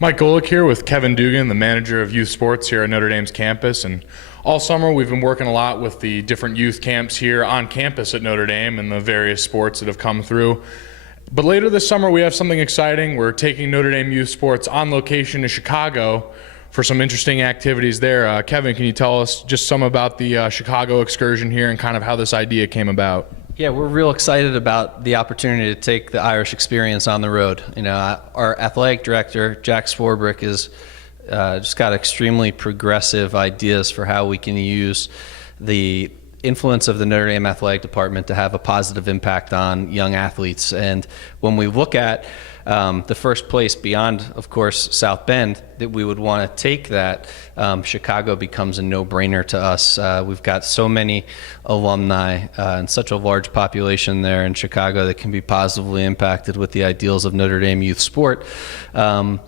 Mike Golic here with Kevin Dugan, the manager of youth sports here at Notre Dame's campus. And all summer we've been working a lot with the different youth camps here on campus at Notre Dame and the various sports that have come through. But later this summer we have something exciting. We're taking Notre Dame youth sports on location to Chicago for some interesting activities there. Kevin, can you tell us just some about the Chicago excursion here and kind of how this idea came about? Yeah, we're real excited about the opportunity to take the Irish experience on the road. You know, our athletic director, Jack Swarbrick, is just got extremely progressive ideas for how we can use the influence of the Notre Dame athletic department to have a positive impact on young athletes. And when we look at the first place beyond, of course, South Bend that we would want to take that, Chicago becomes a no-brainer to us. We've got so many alumni and such a large population there in Chicago that can be positively impacted with the ideals of Notre Dame youth sport. That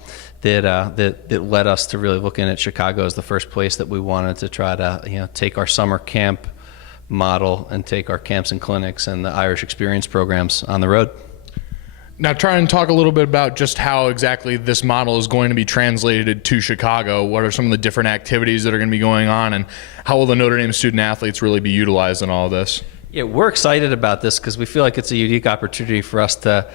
led us to really looking at Chicago as the first place that we wanted to try to take our summer camp model and take our camps and clinics and the Irish experience programs on the road. Now try and talk a little bit about just how exactly this model is going to be translated to Chicago. What are some of the different activities that are going to be going on, and how will the Notre Dame student athletes really be utilized in all of this? Yeah, we're excited about this because we feel like it's a unique opportunity for us to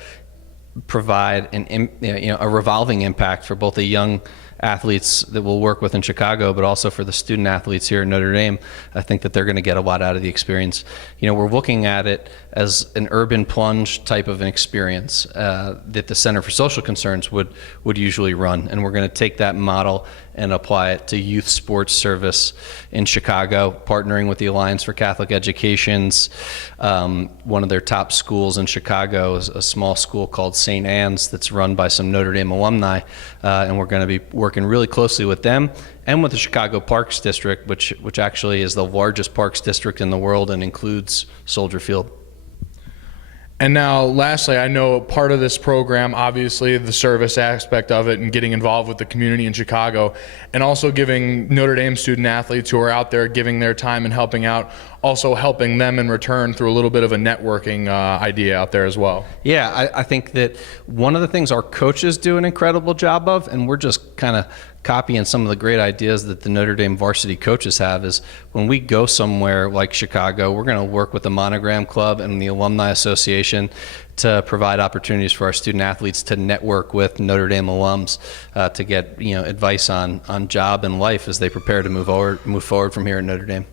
provide a revolving impact for both the young athletes that we'll work with in Chicago, but also for the student athletes here at Notre Dame. I think that they're going to get a lot out of the experience. You know, we're looking at it as an urban plunge type of an experience that the Center for Social Concerns would usually run, and we're going to take that model and apply it to youth sports service in Chicago, partnering with the Alliance for Catholic Education's one of their top schools in Chicago is a small school called St. Anne's that's run by some Notre Dame alumni, and we're going to be working really closely with them and with the Chicago Parks District, which actually is the largest parks district in the world and includes Soldier Field. And now, lastly, I know part of this program, obviously, the service aspect of it and getting involved with the community in Chicago, and also giving Notre Dame student athletes who are out there giving their time and helping out, also helping them in return through a little bit of a networking idea out there as well. Yeah, I think that one of the things our coaches do an incredible job of, and we're just kind of copying some of the great ideas that the Notre Dame varsity coaches have, is when we go somewhere like Chicago, we're going to work with the Monogram Club and the Alumni Association to provide opportunities for our student athletes to network with Notre Dame alums to get advice on job and life as they prepare to move forward from here at Notre Dame.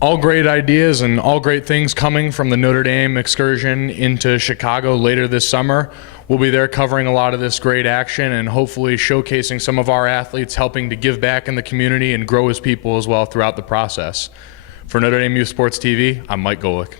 All great ideas and all great things coming from the Notre Dame excursion into Chicago later this summer. We'll be there covering a lot of this great action and hopefully showcasing some of our athletes helping to give back in the community and grow as people as well throughout the process. For Notre Dame Youth Sports TV, I'm Mike Golic.